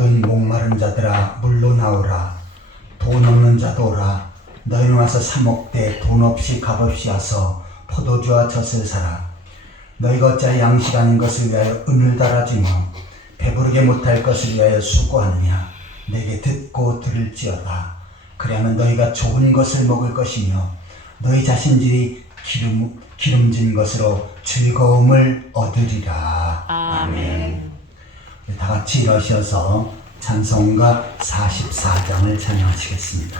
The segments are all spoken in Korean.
모든 목마른 자들아 물로 나오라. 돈 없는 자도 오라. 너희는 와서 사 먹되 돈 없이 값없이 와서 포도주와 젖을 사라. 너희가 어찌하여 양식 아닌 것을 위하여 은을 달아주며 배부르게 못할 것을 위하여 수고하느냐. 내게 듣고 들을지어다. 그리하면 너희가 좋은 것을 먹을 것이며 너희 자신들이 기름진 것으로 즐거움을 얻으리라. 아멘. 다 같이 일어서서 찬송가 44장을 찬양하시겠습니다.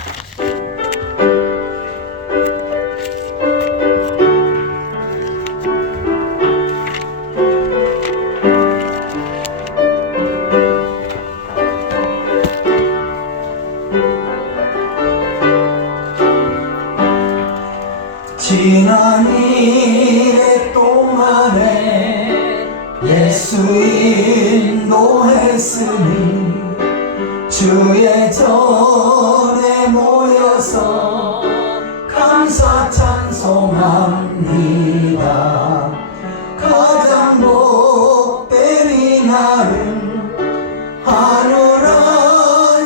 지난 일의 동안에 예수 인도했으니 주의 전에 모여서 감사 찬송합니다. 가장 복된 이날은 하늘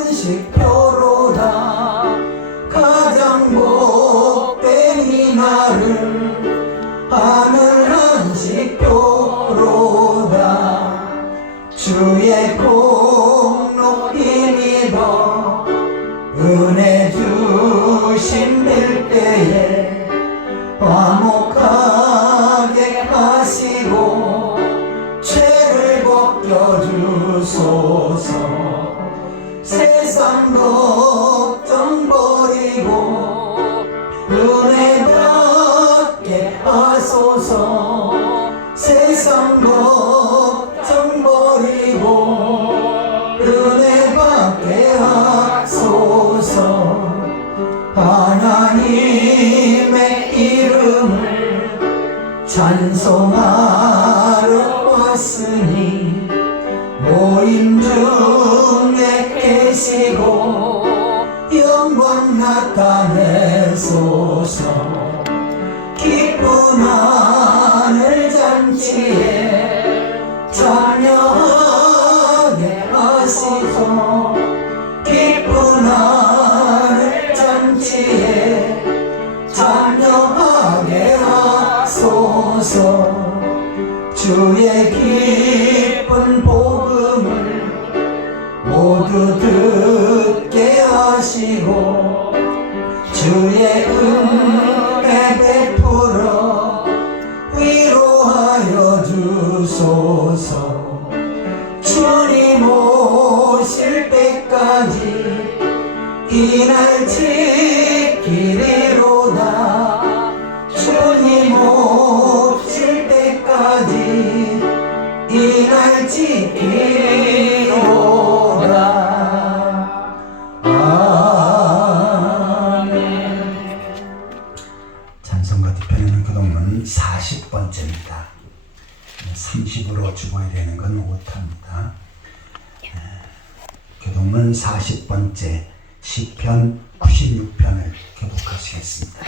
안식표로다. 가장 복된 이날은 하늘 안식표로다. 주의 공 높임 입어 은혜 주심 빌 때에 화목하게 하시고 죄를 벗겨주소서. 세상 걱정 버리고 은혜 받게 하소서. 세상 걱정 버리고 은혜 받게 하소서. 하나님의 이름을 찬송하러 왔으니 모임 중에 계시고 영광 나타내소서. 기쁜 하늘 잔치에 참여하게 하시소. 기쁜 하늘 잔치에 참여하게 하소서. 주의 기쁜 복음을 모두 듣게 하시고 주의 은혜 베풀어 위로하여 주소서. 주님 오실 때까지 이날 지키리로다. 주님 오실 때까지 이날 지키리로다. 아멘. 찬송가 뒤편에는 교동문 40번째입니다. 30으로 죽어야 되는 건 오타입니다. 교동문 40번째 시편 96편을 교독하시겠습니다.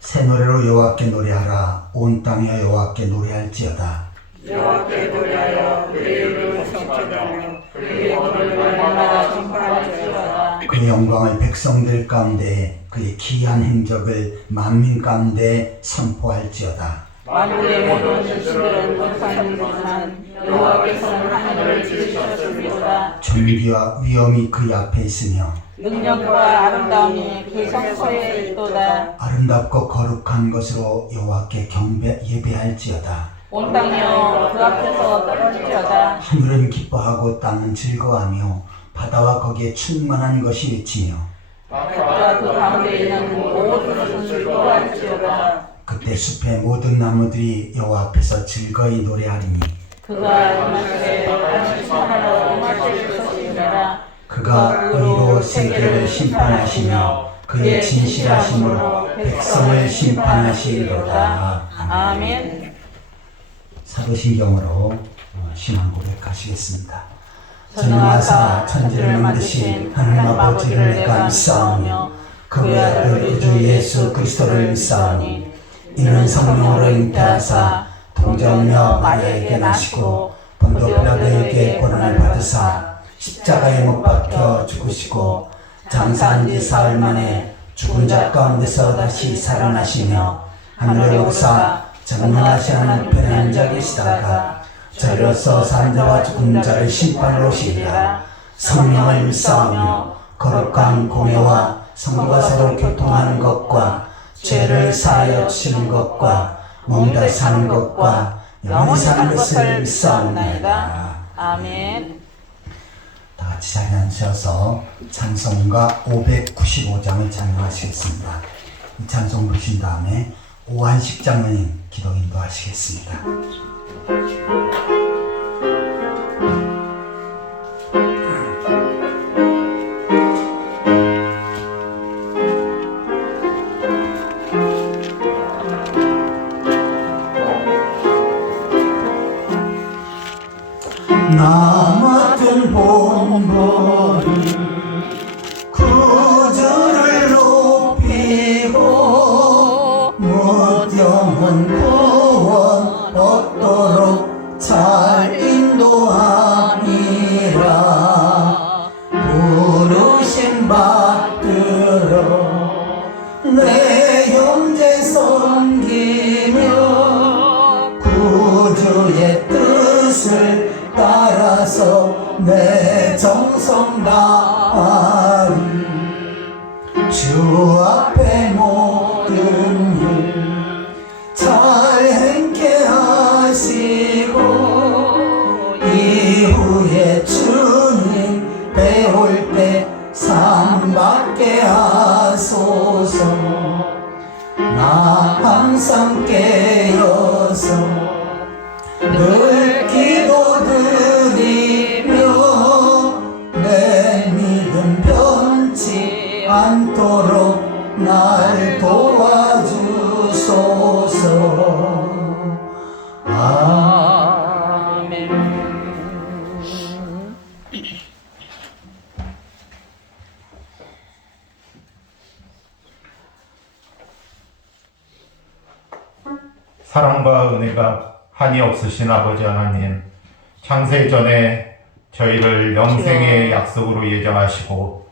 새 노래로 여호와께 노래하라. 온 땅에 여호와께 노래할지어다. 여호와께 노래하여 그의 이름을 성취하며 그의 권을 날마다 선포할지어다. 그의 영광을 백성들 가운데 그의 기이한 행적을 만민 가운데 선포할지어다. 만국의 모든 신들은 문상이지만 여호와께서는 하늘을 지으셨습니다. 존귀와 위엄이 그 앞에 있으며 능력과 아름다움이 그 성소에 있도다. 아름답고 거룩한 것으로 여호와께 예배할지어다. 온 땅이여 그 앞에서 떨어지려다. 하늘은 기뻐하고 땅은 즐거워하며 바다와 거기에 충만한 것이 외치며 바다와 그 가운데 있는 모든 것은 즐거워할지어다. 그때 숲의 모든 나무들이 여호와 앞에서 즐거이 노래하리니 그가 이날에 다시 하나로 임하실 것이니라. 그가 의로 세계를 심판하시며 그의 진실하심으로 백성을 심판하시리로다. 아멘. 사도신경으로 신앙 고백하시겠습니다. 전능하사 천지를 만드신 하나님 아버지를 내가 믿사오며 그의 아들 우주 예수 그리스도를 믿사오니 이는 성령으로 잉태하사 동정녀 마리아에게 나시고 본도 빌라도에게 고난을 받으사 십자가에 못 박혀 죽으시고 장사한 지 사흘 만에 죽은 자 가운데서 다시 살아나시며 하늘에 오르사 전능하신 하나님 편에 앉아 계시다가 저리로서 사람들과 죽은 자를 심판하러 오시리라. 성령을 믿사오며 거룩한 공예와 성도가 서로 교통하는 것과 죄를 사하여 주시는 것과 몸이 다시 사는 것과 영원히 사는 것을 믿사옵나이다. 아멘. 다 같이 자리에 앉으셔서 찬송가 595장을 찬양하시겠습니다. 이 찬송 부르신 다음에 오한식 장로님 기도 인도하시겠습니다. 나 맡은 본분을 구주를 높이고 무정한 구원 얻도록 잘 인도함이라. 부르심 받들어 내 형제 섬기며 구주의 뜻을 따라서 내 정성 다하리. 주 앞에 모든 일 잘 행케 하시고 이후에 주님 배울 때 상 받게 하소서. 나 항상 깨어서 늘 기도드리며 내 믿음 변치 않도록 날 도와주소서. 아멘. 사랑과 은혜가 한이 없으신 아버지 하나님, 창세 전에 저희를 영생의 약속으로 예정하시고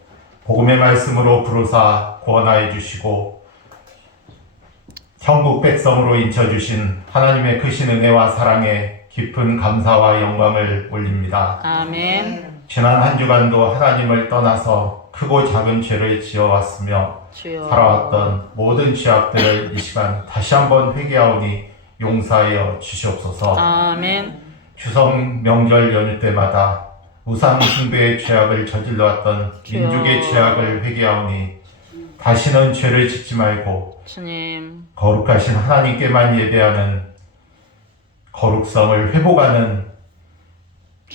복음의 말씀으로 부르사 구원하여 주시고 천국 백성으로 인쳐주신 하나님의 크신 은혜와 사랑에 깊은 감사와 영광을 올립니다. 아멘. 지난 한 주간도 하나님을 떠나서 크고 작은 죄를 지어왔으며 주여. 살아왔던 모든 죄악들을 이 시간 다시 한번 회개하오니 용서하여 주시옵소서. 아멘. 추석 명절 연휴 때마다 우상 숭배의 죄악을 저질러왔던 주여. 민족의 죄악을 회개하오니 다시는 죄를 짓지 말고 주님. 거룩하신 하나님께만 예배하는 거룩성을 회복하는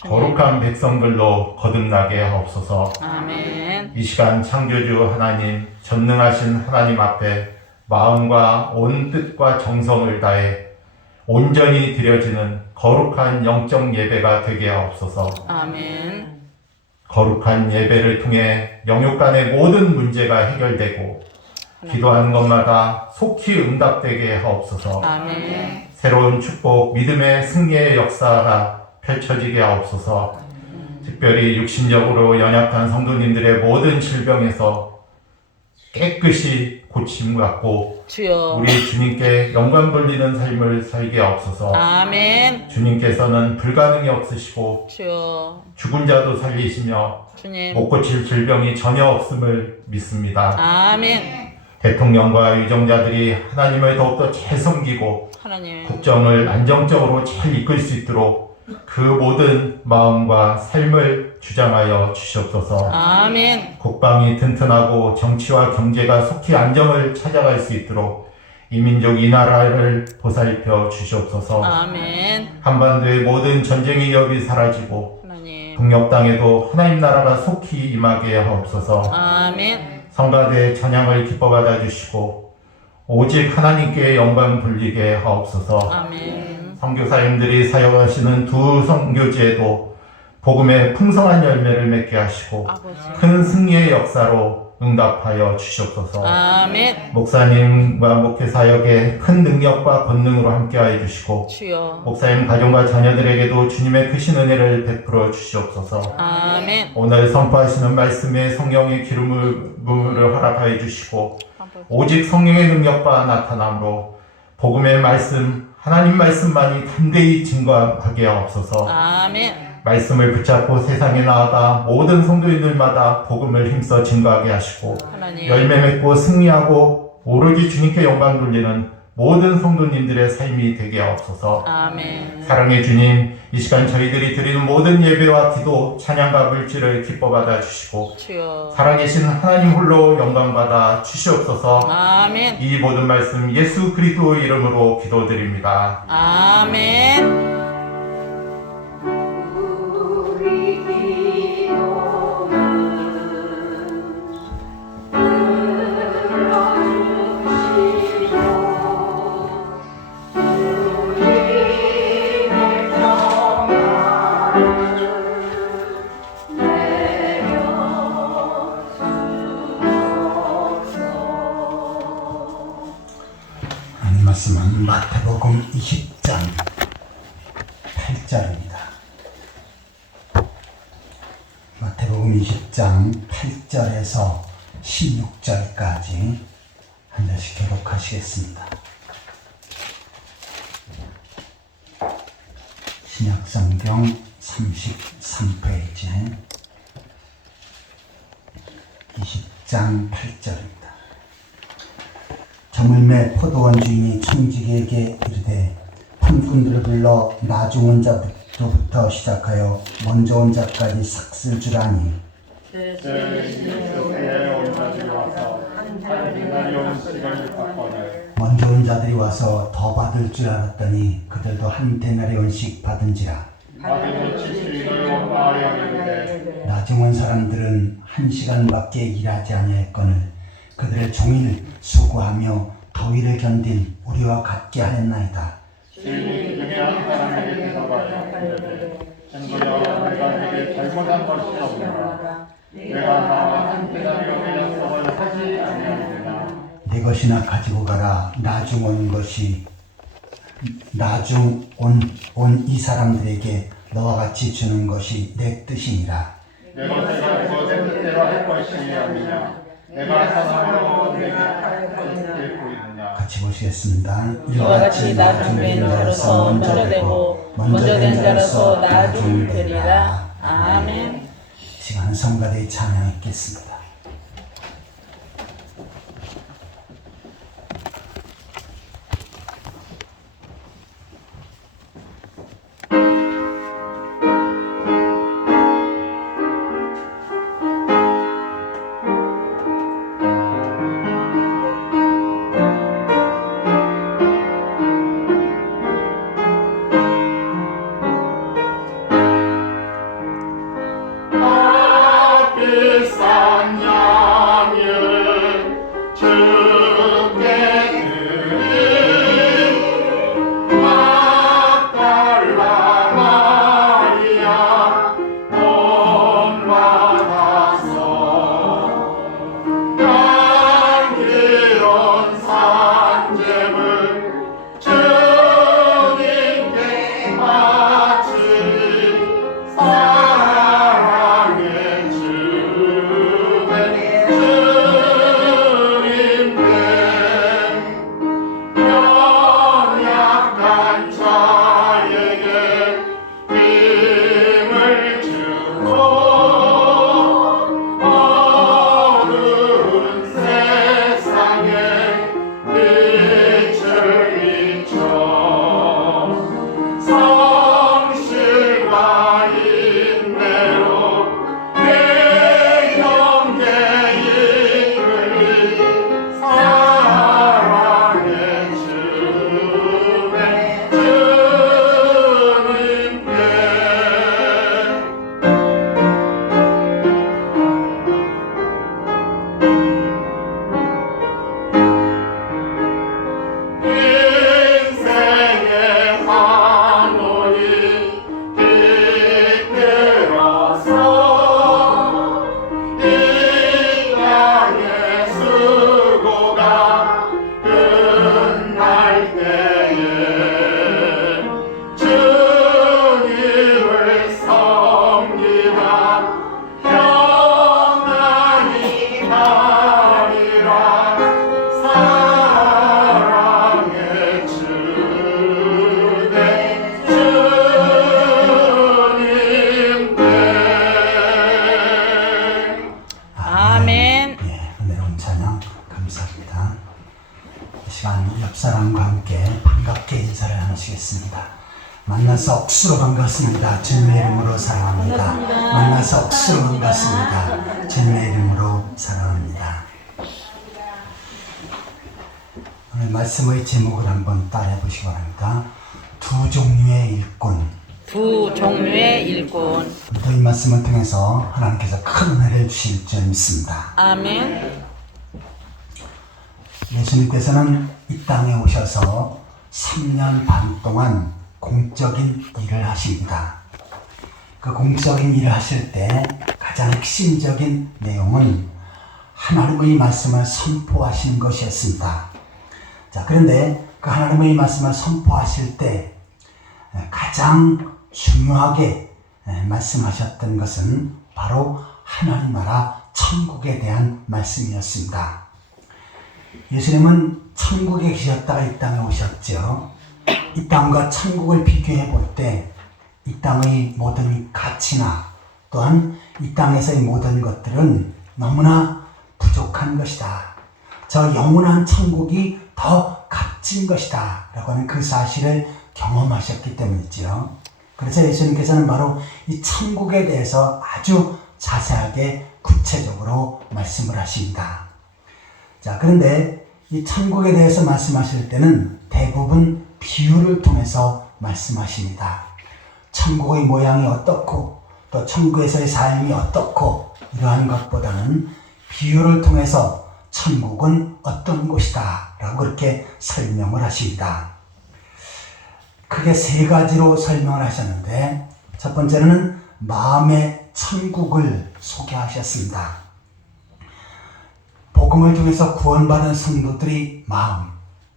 거룩한 백성들로 거듭나게 하옵소서. 아멘. 이 시간 창조주 하나님, 전능하신 하나님 앞에 마음과 온 뜻과 정성을 다해 온전히 드려지는 거룩한 영적 예배가 되게 하옵소서. 아멘. 거룩한 예배를 통해 영육 간의 모든 문제가 해결되고 기도하는 것마다 속히 응답되게 하옵소서. 아멘. 새로운 축복, 믿음의 승리의 역사가 펼쳐지게 하옵소서. 특별히 육신적으로 연약한 성도님들의 모든 질병에서 깨끗이 고침 받고 주여. 우리 주님께 영광 돌리는 삶을 살게 하옵소서. 아멘. 주님께서는 불가능이 없으시고 주여. 죽은 자도 살리시며 주님. 못 고칠 질병이 전혀 없음을 믿습니다. 아멘. 대통령과 유정자들이 하나님을 더욱더 잘 섬기고 하나님. 국정을 안정적으로 잘 이끌 수 있도록 그 모든 마음과 삶을 주장하여 주시옵소서. 아멘. 국방이 튼튼하고 정치와 경제가 속히 안정을 찾아갈 수 있도록 이 민족 이 나라를 보살펴 주시옵소서. 아멘. 한반도의 모든 전쟁의 위협이 사라지고 하나님. 북녘 땅에도 하나님 나라가 속히 임하게 하옵소서. 아멘. 성가대 찬양을 기뻐 받아 주시고 오직 하나님께 영광 돌리게 하옵소서. 아멘. 선교사님들이 사역하시는 두 선교지에도 복음의 풍성한 열매를 맺게 하시고 아버지. 큰 승리의 역사로 응답하여 주시옵소서. 아멘. 목사님과 목회사역에 큰 능력과 권능으로 함께하여 주시고 주여. 목사님 가정과 자녀들에게도 주님의 크신 은혜를 베풀어 주시옵소서. 아멘. 오늘 선포하시는 말씀에 성령의 기름을 허락하여 주시고 오직 성령의 능력과 나타남으로 복음의 말씀, 하나님 말씀만이 담대히 증거하게 하옵소서. 아멘. 말씀을 붙잡고 세상에 나아가 모든 성도인들마다 복음을 힘써 증거하게 하시고 하나님. 열매 맺고 승리하고 오로지 주님께 영광 돌리는 모든 성도님들의 삶이 되게 하옵소서. 아멘. 사랑의 주님, 이 시간 저희들이 드리는 모든 예배와 기도, 찬양과 물질을 기뻐 받아 주시고 주여. 살아계신 하나님 홀로 영광 받아 주시옵소서. 아멘. 이 모든 말씀 예수 그리스도 이름으로 기도드립니다. 아멘. 하나님 말씀은 마태복음 20장 8절입니다. 마태복음 20장 8절에서 16절까지 한 절씩 교독하시겠습니다. 신약성경 33페이지 20장 8절입니다. 저물매 포도원 주인이 청지기에게 이르되 판꾼들을 불러 나중 온 자로부터 시작하여 먼저 온 자까지 삭슬 주라니 먼저 온 자들이 와서 더 받을 줄 알았더니 그들도 한 데나리온씩 받은지라. 나중 온 사람들은 1시간밖에 일하지 아니하였거늘 그들의 종일 수고하며 더위를 견딘 우리와 같게 하였나이다. 주인이 중에 한 사람에게 대답하여 친구여 내가 네게 잘못한 것이 없노라. 내가 나와 함께 다니며 약속을 하지 아니하느냐. 내 것이나 가지고 가라. 나중 온 이 사람들에게 너와 같이 주는 것이 내 뜻이니라. 내 것을 가지고 내 뜻대로 할 것이 아니냐. 내가 사상으로 내게 할 것을 보이느냐. 같이 보시겠습니다. 이와 같이 나중 된 자로서 먼저 되고 먼저 된 자로서 나중 되리라. 아멘. 시간 성가대의 찬양했겠습니다. 비싼 양을 주께 드린 막달라 마리아 돈 받아서 향기로운 산재물 주님께 바치리. 사랑의 주님께 시간 옆 사람과 함께 반갑게 인사를 나누시겠습니다. 만나서 억수로 반갑습니다. 주님의 이름으로 사랑합니다. 만나서 억수로 반갑습니다. 주님의 이름으로 사랑합니다. 오늘 말씀의 제목을 한번 따라해 보시기 바랍니다. 두 종류의 일꾼. 두 종류의 일꾼. 또 이 말씀을 통해서 하나님께서 큰 은혜를 주실 줄 믿습니다. 아멘. 예수님께서는 이 땅에 오셔서 3년 반 동안 공적인 일을 하십니다. 그 공적인 일을 하실 때 가장 핵심적인 내용은 하나님의 말씀을 선포하시는 것이었습니다. 자, 그런데 그 하나님의 말씀을 선포하실 때 가장 중요하게 말씀하셨던 것은 바로 하나님 나라 천국에 대한 말씀이었습니다. 예수님은 천국에 계셨다가 이 땅에 오셨죠. 이 땅과 천국을 비교해 볼 때 이 땅의 모든 가치나 또한 이 땅에서의 모든 것들은 너무나 부족한 것이다. 저 영원한 천국이 더 값진 것이다 라고 하는 그 사실을 경험하셨기 때문이죠. 그래서 예수님께서는 바로 이 천국에 대해서 아주 자세하게 구체적으로 말씀을 하십니다. 자, 그런데 이 천국에 대해서 말씀하실 때는 대부분 비유를 통해서 말씀하십니다. 천국의 모양이 어떻고 또 천국에서의 삶이 어떻고 이러한 것보다는 비유를 통해서 천국은 어떤 곳이다 라고 그렇게 설명을 하십니다. 크게 세 가지로 설명을 하셨는데 첫 번째는 마음의 천국을 소개하셨습니다. 복음을 통해서 구원받은 성도들의 마음,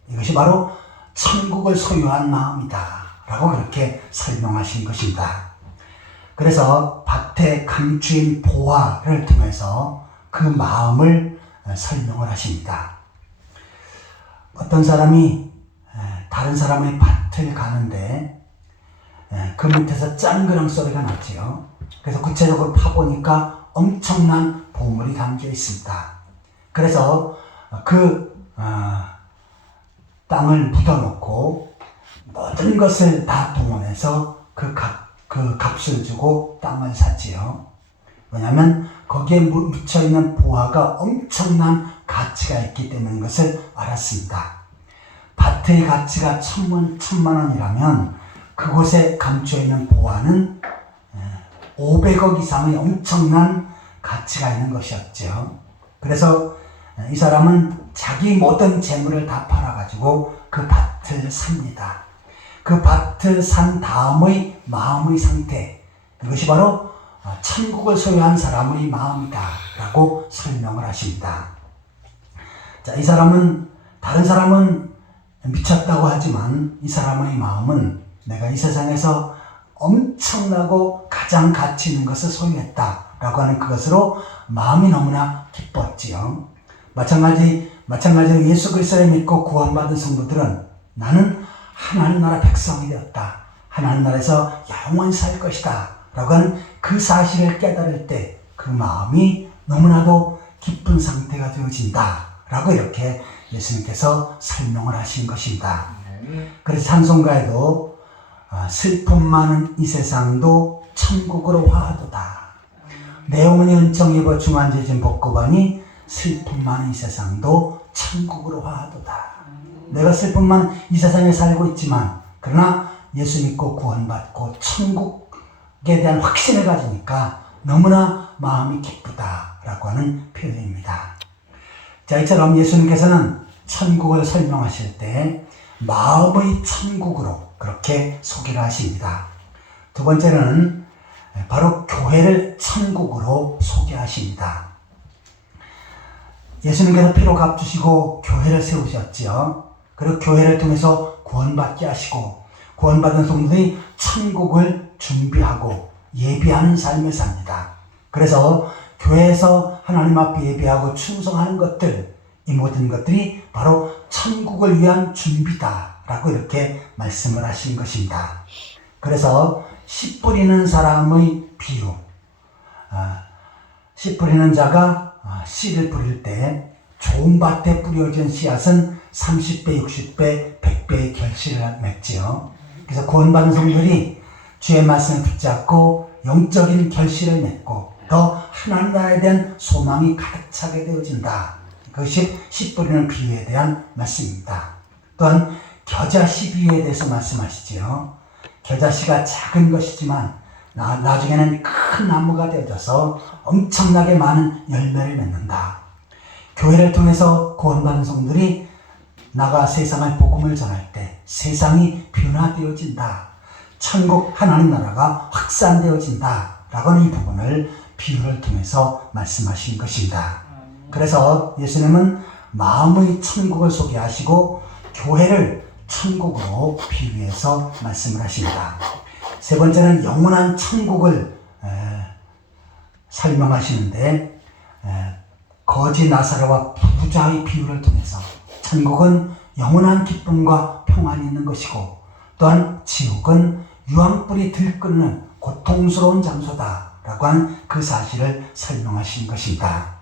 이것이 바로 천국을 소유한 마음이다 라고 그렇게 설명하신 것입니다. 그래서 밭의 강주인 보화를 통해서 그 마음을 설명을 하십니다. 어떤 사람이 다른 사람의 밭을 가는데 그 밑에서 짱그랑 소리가 났지요. 그래서 구체적으로 파보니까 엄청난 보물이 담겨 있습니다. 그래서 그 땅을 묻어놓고 모든 것을 다 동원해서 그 값을 주고 땅을 샀지요. 왜냐하면 거기에 묻혀있는 보화가 엄청난 가치가 있기 때문인 것을 알았습니다. 밭의 가치가 천만 원이라면 그곳에 감춰있는 보화는 500억 이상의 엄청난 가치가 있는 것이었죠. 그래서 이 사람은 자기 모든 재물을 다 팔아가지고 그 밭을 삽니다. 그 밭을 산 다음의 마음의 상태, 이것이 바로 천국을 소유한 사람의 마음이다 라고 설명을 하십니다. 자, 이 사람은 다른 사람은 미쳤다고 하지만 이 사람의 마음은 내가 이 세상에서 엄청나고 가장 가치 있는 것을 소유했다 라고 하는 그것으로 마음이 너무나 기뻤지요. 마찬가지로 예수 그리스도를 믿고 구원받은 성도들은 나는 하나님 나라 백성이 되었다. 하나님 나라에서 영원히 살 것이다 라고 하는 그 사실을 깨달을 때 그 마음이 너무나도 기쁜 상태가 되어진다 라고 이렇게 예수님께서 설명을 하신 것입니다. 그래서 찬송가에도 슬픔 많은 이 세상도 천국으로 화하도다. 내용은 은총 입어 중환제진 복고하니 슬픔 많은 이 세상도 천국으로 화하도다. 내가 슬픔 많은 이 세상에 살고 있지만 그러나 예수 믿고 구원받고 천국에 대한 확신을 가지니까 너무나 마음이 기쁘다라고 하는 표현입니다. 자, 이처럼 예수님께서는 천국을 설명하실 때 마음의 천국으로 그렇게 소개를 하십니다. 두 번째는 바로 교회를 천국으로 소개하십니다. 예수님께서 피로 값주시고 교회를 세우셨지요. 그리고 교회를 통해서 구원받게 하시고 구원받은 성도들이 천국을 준비하고 예비하는 삶을 삽니다. 그래서 교회에서 하나님 앞에 예비하고 충성하는 것들, 이 모든 것들이 바로 천국을 위한 준비다 라고 이렇게 말씀을 하신 것입니다. 그래서 씨 뿌리는 사람의 비유, 씨 뿌리는 자가 씨를 뿌릴 때 좋은 밭에 뿌려진 씨앗은 30배, 60배, 100배의 결실을 맺지요. 그래서 구원받은 성도들이 주의 말씀을 붙잡고 영적인 결실을 맺고 더 하나님 나라에 대한 소망이 가득 차게 되어진다. 그것이 씨 뿌리는 비유에 대한 말씀입니다. 또한 겨자씨 비유에 대해서 말씀하시지요. 겨자씨가 작은 것이지만 나중에는 큰 나무가 되어져서 엄청나게 많은 열매를 맺는다. 교회를 통해서 구원받은 성도들이 나가 세상의 복음을 전할 때 세상이 변화되어진다. 천국 하나님 나라가 확산되어진다. 라고 이 부분을 비유를 통해서 말씀하신 것입니다. 그래서 예수님은 마음의 천국을 소개하시고 교회를 천국으로 비유해서 말씀을 하십니다. 세 번째는 영원한 천국을 설명하시는데 거지 나사로와 부자의 비유를 통해서 천국은 영원한 기쁨과 평안이 있는 것이고 또한 지옥은 유황불이 들끓는 고통스러운 장소다 라고 하는 그 사실을 설명하신 것입니다.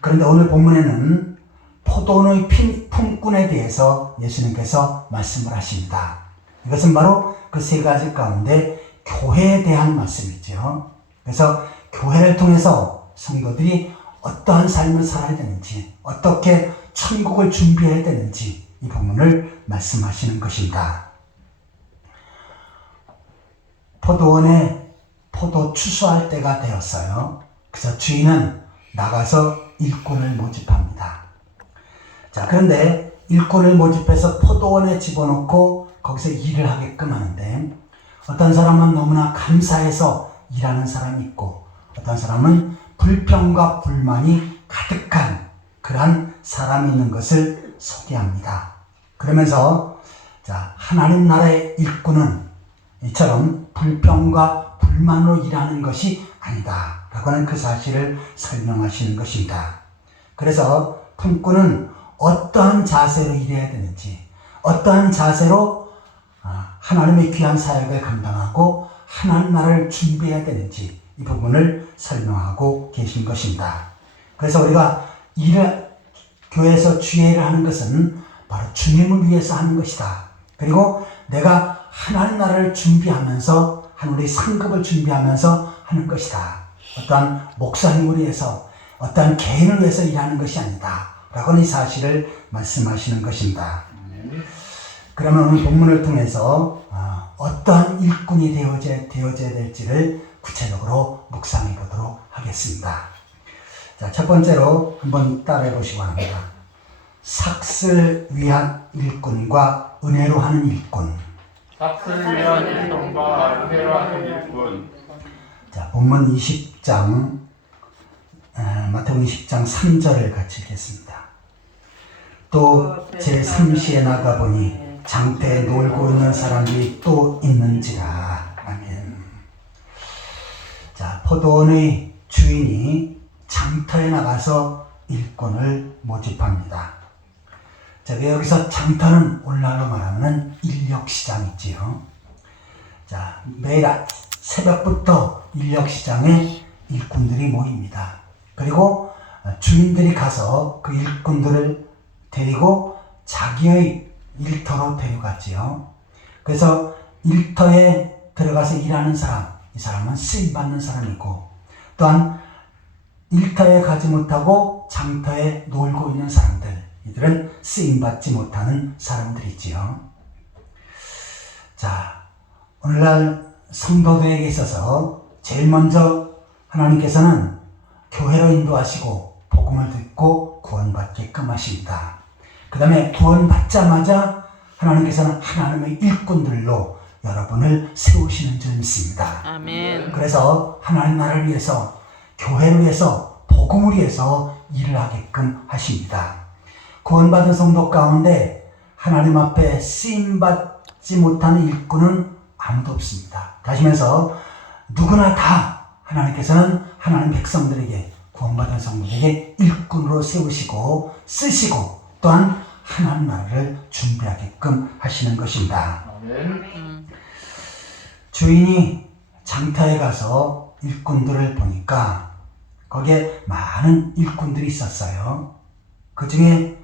그런데 오늘 본문에는 포도원의 품꾼에 대해서 예수님께서 말씀을 하십니다. 이것은 바로 그 세 가지 가운데 교회에 대한 말씀이죠. 그래서 교회를 통해서 성도들이 어떠한 삶을 살아야 되는지, 어떻게 천국을 준비해야 되는지 이 부분을 말씀하시는 것입니다. 포도원에 포도 추수할 때가 되었어요. 그래서 주인은 나가서 일꾼을 모집합니다. 자, 그런데 일꾼을 모집해서 포도원에 집어넣고 거기서 일을 하게끔 하는데 어떤 사람은 너무나 감사해서 일하는 사람이 있고 어떤 사람은 불평과 불만이 가득한 그러한 사람이 있는 것을 소개합니다. 그러면서 자, 하나님 나라의 일꾼은 이처럼 불평과 불만으로 일하는 것이 아니다 라고 하는 그 사실을 설명하시는 것입니다. 그래서 품꾼은 어떠한 자세로 일해야 되는지, 어떠한 자세로 하나님의 귀한 사역을 감당하고 하나님 나라를 준비해야 되는지 이 부분을 설명하고 계신 것입니다. 그래서 우리가 교회에서 주례를 하는 것은 바로 주님을 위해서 하는 것이다. 그리고 내가 하나님 나라를 준비하면서 하늘의 상급을 준비하면서 하는 것이다. 어떠한 목사님을 위해서 어떠한 개인을 위해서 일하는 것이 아니다 라고 이 사실을 말씀하시는 것입니다. 그러면 오늘 본문을 통해서 어떠한 일꾼이 되어져야 될지를 구체적으로 묵상해 보도록 하겠습니다. 자, 첫 번째로 한번 따라해 보시기 바랍니다. 삭슬 위한 일꾼과 은혜로 하는 일꾼. 삭슬 위한 일꾼과 은혜로 하는 일꾼. 자, 본문 20장 마태복음 20장 3절을 같이 읽겠습니다. 또 제3시에 나가보니 장터에 놀고 있는 사람들이 또 있는지라. 아멘. 자, 포도원의 주인이 장터에 나가서 일꾼을 모집합니다. 자, 여기서 장터는 오늘날로 말하면 인력시장이지요. 자, 매일 새벽부터 인력시장에 일꾼들이 모입니다. 그리고 주인들이 가서 그 일꾼들을 데리고 자기의 일터로 데려갔지요. 그래서 일터에 들어가서 일하는 사람, 이 사람은 쓰임받는 사람이고 또한 일터에 가지 못하고 장터에 놀고 있는 사람들, 이들은 쓰임받지 못하는 사람들이지요. 자, 오늘날 성도들에게 있어서 제일 먼저 하나님께서는 교회로 인도하시고 복음을 듣고 구원받게끔 하십니다. 그 다음에 구원받자마자 하나님께서는 하나님의 일꾼들로 여러분을 세우시는 줄 믿습니다. 아멘. 그래서 하나님 나라를 위해서, 교회를 위해서, 복음을 위해서 일을 하게끔 하십니다. 구원받은 성도 가운데 하나님 앞에 쓰임받지 못하는 일꾼은 아무도 없습니다. 다시 말해서 누구나 다 하나님께서는 하나님 백성들에게, 구원받은 성도들에게 일꾼으로 세우시고 쓰시고 또한 하나님 나라를 준비하게끔 하시는 것입니다. 아멘. 주인이 장터에 가서 일꾼들을 보니까 거기에 많은 일꾼들이 있었어요. 그 중에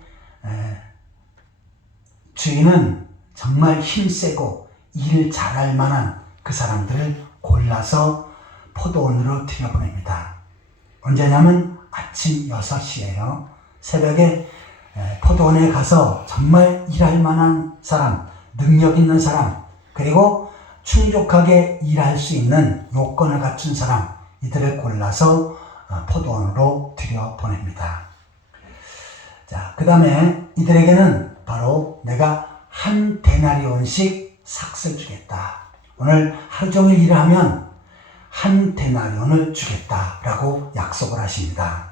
주인은 정말 힘세고 일 잘할 만한 그 사람들을 골라서 포도원으로 들여보냅니다. 언제냐면 아침 6시예요. 새벽에 포도원에 가서 정말 일할 만한 사람, 능력 있는 사람, 그리고 충족하게 일할 수 있는 요건을 갖춘 사람, 이들을 골라서 포도원으로 들여보냅니다. 자, 그 다음에 이들에게는 바로 내가 한 데나리온씩 삭슬 주겠다. 오늘 하루 종일 일을 하면 한 데나리온을 주겠다라고 약속을 하십니다.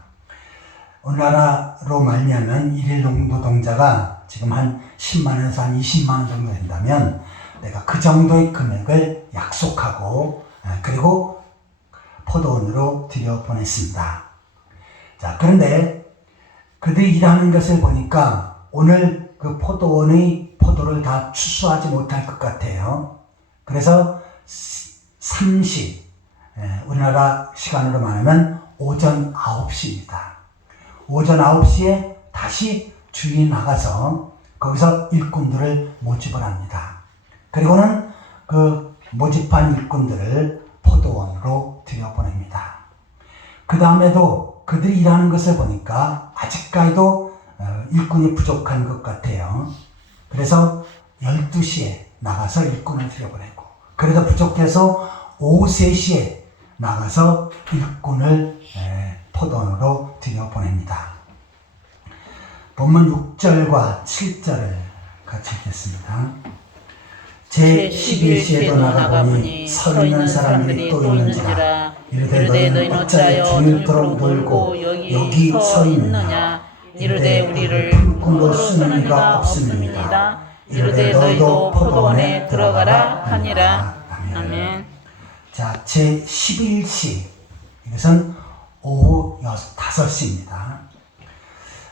오늘나라로 말미암은 일일 노동자가 지금 한 10만원에서 한 20만원 정도 된다면 내가 그 정도의 금액을 약속하고 그리고 포도원으로 들여보냈습니다. 자, 그런데 그들이 일하는 것을 보니까 오늘 그 포도원의 포도를 다 추수하지 못할 것 같아요. 그래서 3시, 우리나라 시간으로 말하면 오전 9시입니다. 오전 9시에 다시 주인이 나가서 거기서 일꾼들을 모집을 합니다. 그리고는 그 모집한 일꾼들을 포도원으로 들여보냅니다. 그 다음에도 그들이 일하는 것을 보니까 아직까지도 일꾼이 부족한 것 같아요. 그래서 12시에 나가서 일꾼을 들여보내고, 그래도 부족해서 오후 3시에 나가서 일꾼을 포도원으로 들여보냅니다. 본문 6절과 7절을 같이 읽겠습니다. 제11시에도 나가보니 서 있는 사람들이 또 있는지라. 이르되 너희는 어찌하여 저녁도록 놀고 여기 서 있느냐. 이르되 우리를 품꾼으로 쓰는 이가 없습니다. 이르되 너희도 포도원에 들어가라 하니라. 아멘. 자, 제11시, 이것은 오후 5시입니다.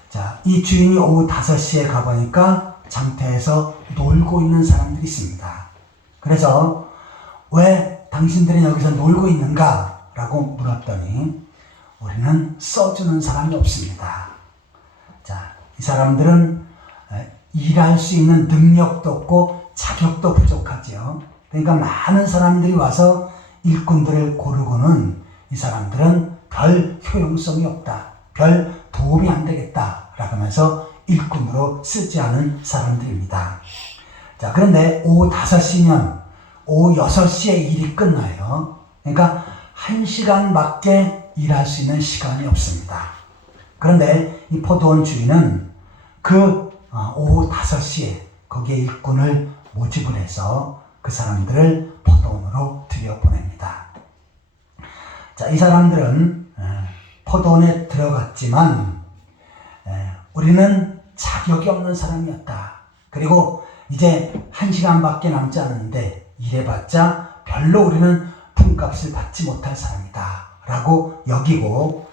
자, 이 주인이 오후 5시에 가보니까 장터에서 놀고 있는 사람들이 있습니다. 그래서 왜 당신들은 여기서 놀고 있는가? 라고 물었더니 우리는 써주는 사람이 없습니다. 자, 이 사람들은 일할 수 있는 능력도 없고 자격도 부족하죠. 그러니까 많은 사람들이 와서 일꾼들을 고르고는 이 사람들은 별 효용성이 없다, 별 도움이 안 되겠다 라고 하면서 일꾼으로 쓰지 않은 사람들입니다. 자, 그런데 오후 5시면 오후 6시에 일이 끝나요. 그러니까 1시간밖에 일할 수 있는 시간이 없습니다. 그런데 이 포도원 주인은 그 오후 5시에 거기에 일꾼을 모집을 해서 그 사람들을 포도원으로 들여보냅니다. 자, 이 사람들은 포도원에 들어갔지만 우리는 자격이 없는 사람이었다. 그리고 이제 1시간밖에 남지 않았는데 일해봤자 별로 우리는 품값을 받지 못할 사람이다 라고 여기고,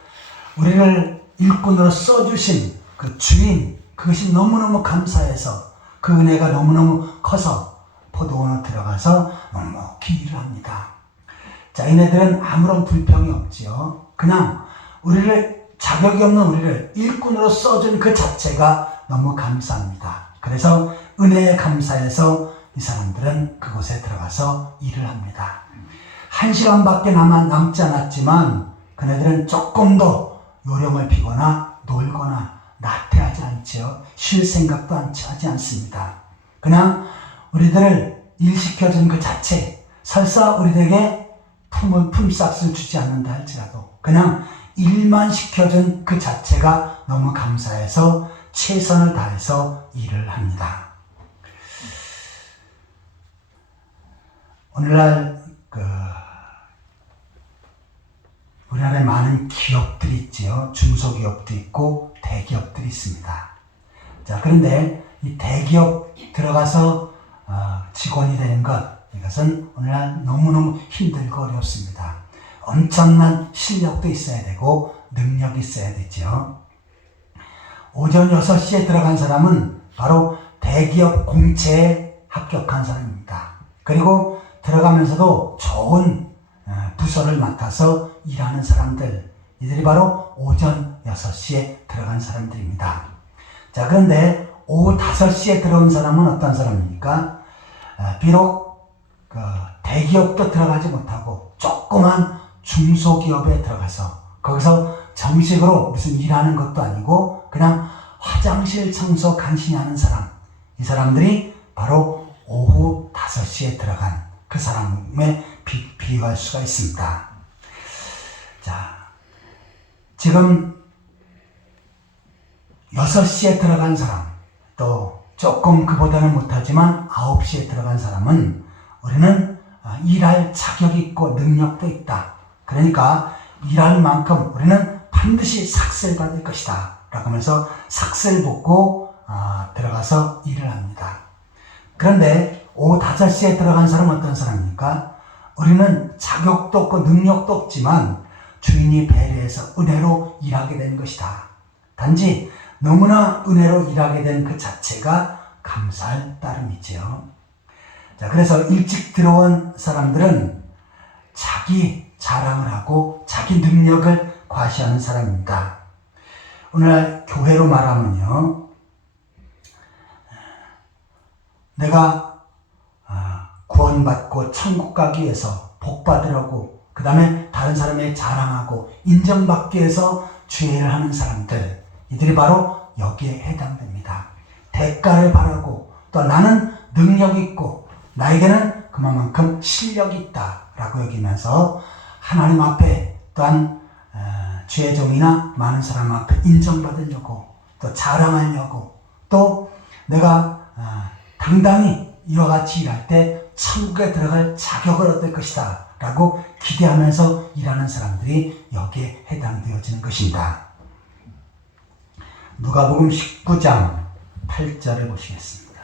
우리를 일꾼으로 써주신 그 주인, 그것이 너무너무 감사해서 그 은혜가 너무너무 커서 포도원으로 들어가서 넉넉히 일을 합니다. 자, 얘네들은 아무런 불평이 없지요. 그냥 우리를, 자격이 없는 우리를 일꾼으로 써준 그 자체가 너무 감사합니다. 그래서 은혜에 감사해서 이 사람들은 그곳에 들어가서 일을 합니다. 1시간밖에 남지 않았지만 그네들은 조금 더 요령을 피거나 놀거나 나태하지 않지요. 쉴 생각도 하지 않습니다. 그냥 우리들을 일시켜준 그 자체, 설사 우리들에게 품삯을 주지 않는다 할지라도 그냥 일만 시켜준 그 자체가 너무 감사해서 최선을 다해서 일을 합니다. 오늘날 우리나라에 많은 기업들이 있지요. 중소기업도 있고 대기업들이 있습니다. 자, 그런데 이 대기업 들어가서 직원이 되는 것, 이것은 오늘날 너무너무 힘들고 어렵습니다. 엄청난 실력도 있어야 되고 능력이 있어야 되죠. 오전 6시에 들어간 사람은 바로 대기업 공채에 합격한 사람입니다. 그리고 들어가면서도 좋은 부서를 맡아서 일하는 사람들, 이들이 바로 오전 6시에 들어간 사람들입니다. 자, 그런데 오후 5시에 들어온 사람은 어떤 사람입니까? 비록 대기업도 들어가지 못하고 조그만 중소기업에 들어가서 거기서 정식으로 무슨 일하는 것도 아니고 그냥 화장실 청소 간신히 하는 사람, 이 사람들이 바로 오후 5시에 들어간 그 사람에 비유할 수가 있습니다. 자, 지금 6시에 들어간 사람, 또 조금 그보다는 못하지만 9시에 들어간 사람은 우리는 일할 자격이 있고 능력도 있다. 그러니까 일할 만큼 우리는 반드시 삭슬 받을 것이다 라고 하면서 삭슬 벗고 들어가서 일을 합니다. 그런데 오후 5시에 들어간 사람은 어떤 사람입니까? 우리는 자격도 없고 능력도 없지만 주인이 배려해서 은혜로 일하게 된 것이다. 단지 너무나 은혜로 일하게 된 그 자체가 감사할 따름이지요. 자, 그래서 일찍 들어온 사람들은 자기 자랑을 하고 자기 능력을 과시하는 사람입니다. 오늘날 교회로 말하면요, 내가 구원받고 천국 가기 위해서 복 받으려고 그 다음에 다른 사람에게 자랑하고 인정받기 위해서 주의를 하는 사람들, 이들이 바로 여기에 해당됩니다. 대가를 바라고 또 나는 능력이 있고 나에게는 그만큼 실력이 있다라고 여기면서 하나님 앞에 또한 주의 종이나 많은 사람 앞에 인정받으려고 또 자랑하려고 또 내가 당당히 이와 같이 일할 때 천국에 들어갈 자격을 얻을 것이다 라고 기대하면서 일하는 사람들이 여기에 해당되어지는 것입니다. 누가복음 19장 8절을 보시겠습니다.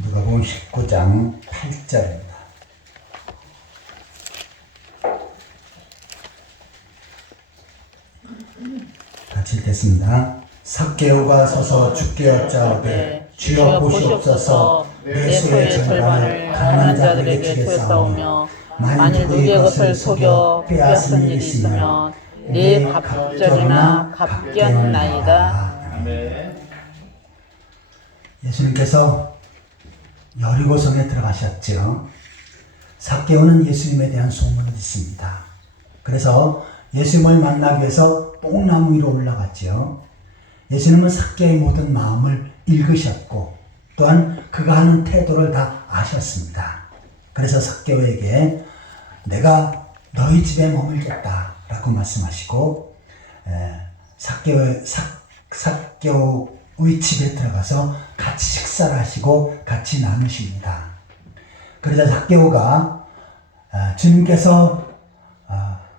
누가복음 19장 8절입니다. 같이 읽겠습니다. 삭개오가 서서 주께 여짜오되 주여 보시옵소서, 내 소의 절반을 가난한 자들에게 주겠사오며 만일 누구의 것을 속여 빼앗은 일이 있으면 네 갑절이나 갚겠나이다. 아멘. 예수님께서 여리고성에 들어가셨죠. 삭개오는 예수님에 대한 소문을 듣습니다. 그래서 예수님을 만나기 위해서 뽕나무 위로 올라갔죠. 예수님은 삭개오의 모든 마음을 읽으셨고 또한 그가 하는 태도를 다 아셨습니다. 그래서 삭개오에게 내가 너희 집에 머물겠다 라고 말씀하시고 삭개오의 집에 들어가서 같이 식사를 하시고 같이 나누십니다. 그러자 삭개오가 주님께서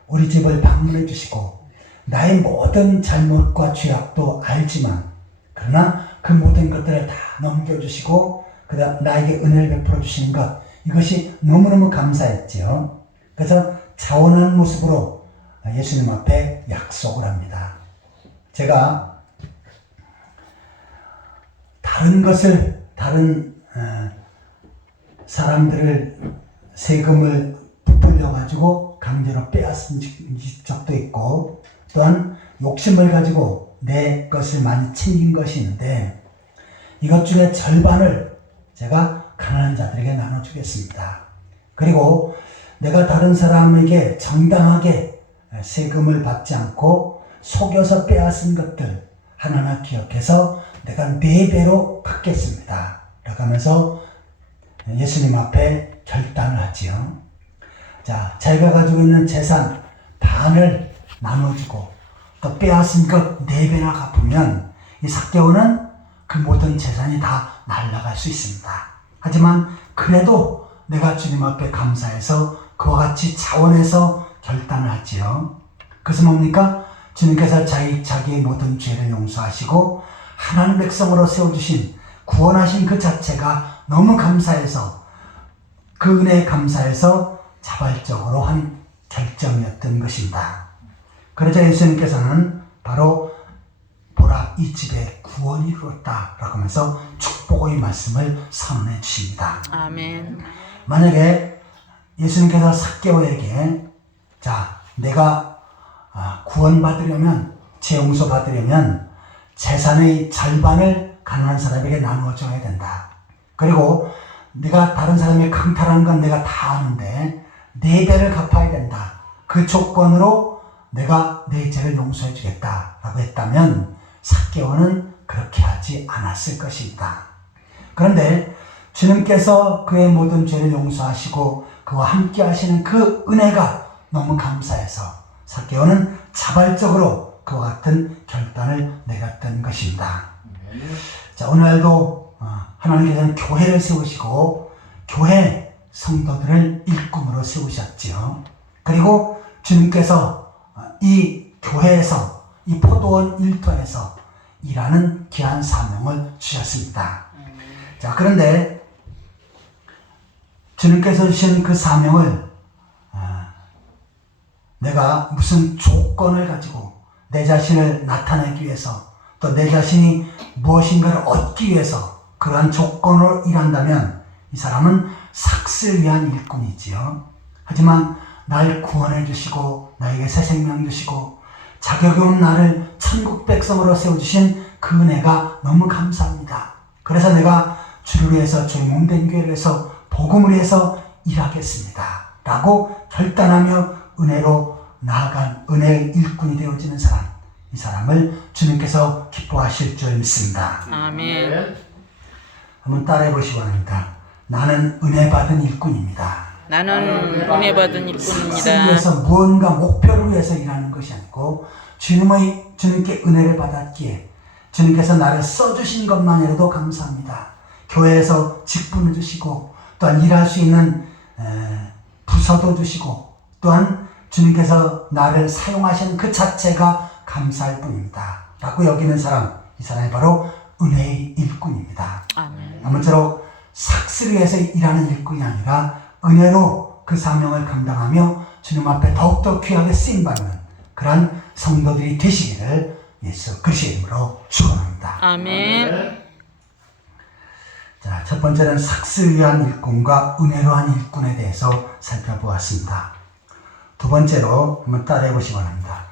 우리 집을 방문해 주시고 나의 모든 잘못과 죄악도 알지만 그러나 그 모든 것들을 다 넘겨주시고 그다음 나에게 은혜를 베풀어 주시는 것, 이것이 너무너무 감사했지요. 그래서 자원하는 모습으로 예수님 앞에 약속을 합니다. 제가 다른 사람들을 세금을 부풀려 가지고 강제로 빼앗은 적도 있고 또한 욕심을 가지고 내 것을 많이 챙긴 것이 있는데 이것 중에 절반을 제가 가난한 자들에게 나눠주겠습니다. 그리고 내가 다른 사람에게 정당하게 세금을 받지 않고 속여서 빼앗은 것들 하나하나 기억해서 내가 4배로 갚겠습니다 라고 하면서 예수님 앞에 결단을 하지요. 자, 자기가 가지고 있는 재산 반을 나눠주고 또 빼앗은 것 4배나 갚으면 이 삭개오는 그 모든 재산이 다 날아갈 수 있습니다. 하지만 그래도 내가 주님 앞에 감사해서 그와 같이 자원해서 결단을 하지요. 그것은 뭡니까? 주님께서 자기의 모든 죄를 용서하시고 하나님 백성으로 세워주신 구원하신 그 자체가 너무 감사해서 그 은혜에 감사해서 자발적으로 한 결정이었던 것입니다. 그러자 예수님께서는 바로 보라 보라 이 집에 구원이 이루었다 라고 하면서 축복의 말씀을 선언해 주십니다. 아멘. 만약에 예수님께서 삭개오에게 자 내가 구원받으려면 죄 용서 받으려면 재산의 절반을 가난한 사람에게 나누어줘야 된다. 그리고 네가 다른 사람이 강탈하는 건 내가 다 아는데 4배를 갚아야 된다. 그 조건으로 내가 내 죄를 용서해 주겠다 라고 했다면 삭개오는 그렇게 하지 않았을 것입니다. 그런데 주님께서 그의 모든 죄를 용서하시고 그와 함께 하시는 그 은혜가 너무 감사해서 삭개오는 자발적으로 그와 같은 결단을 내렸던 것입니다. 자, 오늘날도 하나님께서는 교회를 세우시고 교회 성도들을 일꾼으로 세우셨지요. 그리고 주님께서 이 교회에서 이 포도원 일터에서 일하는 귀한 사명을 주셨습니다. 자, 그런데 주님께서 주신 그 사명을 내가 무슨 조건을 가지고 내 자신을 나타내기 위해서 또 내 자신이 무엇인가를 얻기 위해서 그러한 조건으로 일한다면 이 사람은 삭슬 위한 일꾼이지요. 하지만 날 구원해 주시고 나에게 새 생명 주시고 자격이 없는 나를 천국 백성으로 세워주신 그 은혜가 너무 감사합니다. 그래서 내가 주를 위해서 주의 몸된 교회를 위해서 복음을 위해서 일하겠습니다 라고 결단하며 은혜로 나아간 은혜의 일꾼이 되어지는 사람, 이 사람을 주님께서 기뻐하실 줄 믿습니다. 아멘. 한번 따라해 보시기 바랍니다. 나는 은혜 받은 일꾼입니다. 나는 은혜 받은 삭슬을 일꾼입니다. 위해서 무언가 목표를 위해서 일하는 것이 아니고 주님께 은혜를 받았기에 주님께서 나를 써주신 것만이라도 감사합니다. 교회에서 직분을 주시고 또한 일할 수 있는 부서도 주시고 또한 주님께서 나를 사용하시는 그 자체가 감사할 뿐입니다 라고 여기는 사람, 이 사람이 바로 은혜의 일꾼입니다. 아멘. 아무쪼록 삭슬을 위해서 일하는 일꾼이 아니라 은혜로 그 사명을 감당하며 주님 앞에 더욱더 귀하게 쓰임받는 그러한 성도들이 되시기를 예수 그리스도의 이름으로 축원합니다. 아멘. 자, 첫 번째는 삭슬 위한 일꾼과 은혜로 한 일꾼에 대해서 살펴보았습니다. 두 번째로 한번 따라해 보시기 바랍니다.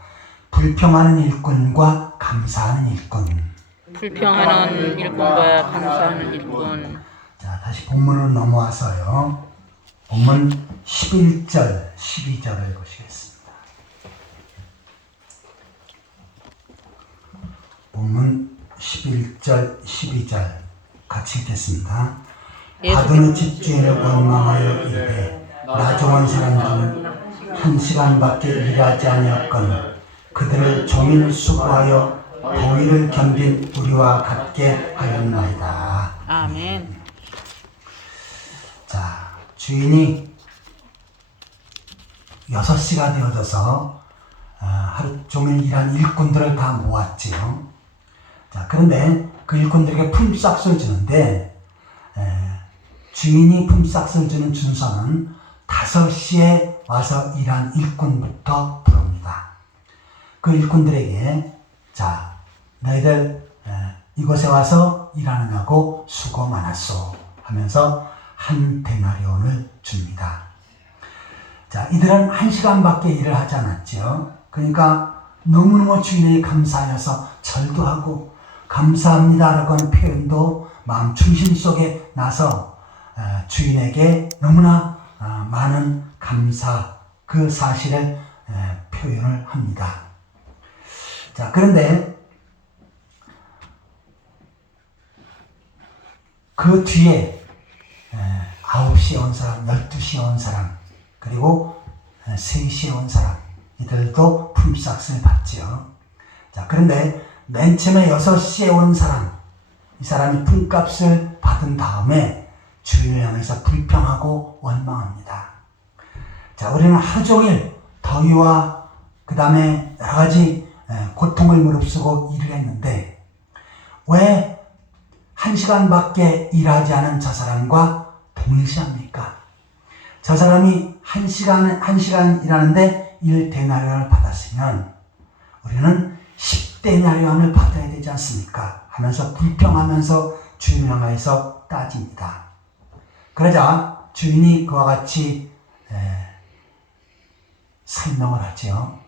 불평하는 일꾼과 감사하는 일꾼. 불평하는 일꾼과 감사하는 일꾼. 자, 다시 본문으로 넘어와서요. 본문 11절, 12절을 보시겠습니다. 본문 11절, 12절 같이 읽겠습니다. 아둔의 집주인을 원망하여 이르되 나 종한 사람들은 1시간밖에 일하지 아니었거늘 그들을 종일 수고하여 더위를 견딘 우리와 같게 하였나이다. 아멘. 자, 주인이 6시가 되어져서 하루 종일 일한 일꾼들을 다 모았지요. 자, 그런데 그 일꾼들에게 품삯을 주는데 주인이 품삯을 주는 준서는 5시에 와서 일한 일꾼부터 부릅니다. 그 일꾼들에게 자, 너희들 이곳에 와서 일하느냐고 수고 많았소 하면서 한 데나리온을 줍니다. 자, 이들은 1시간밖에 일을 하지 않았죠. 그러니까 너무너무 주인에게 감사하여서 절도 하고 감사합니다라고 하는 표현도 마음 중심 속에 나서 주인에게 너무나 많은 감사 그 사실을 표현을 합니다. 자, 그런데 그 뒤에 9시에 온 사람, 12시에 온 사람, 그리고 3시에 온 사람, 이들도 품삯을 받지요. 자, 그런데 맨 처음에 6시에 온 사람, 이 사람이 품값을 받은 다음에 주인을 향해서 불평하고 원망합니다. 자, 우리는 하루 종일 더위와 그 다음에 여러 가지 고통을 무릅쓰고 일을 했는데 왜 1시간밖에 일하지 않은 저 사람과 동일시합니까? 저 사람이 1시간 일하는데 1데나리온을 받았으면 우리는 10데나리온을 받아야 되지 않습니까? 하면서 불평하면서 주인을 향해서 따집니다. 그러자 주인이 그와 같이 설명을 하지요.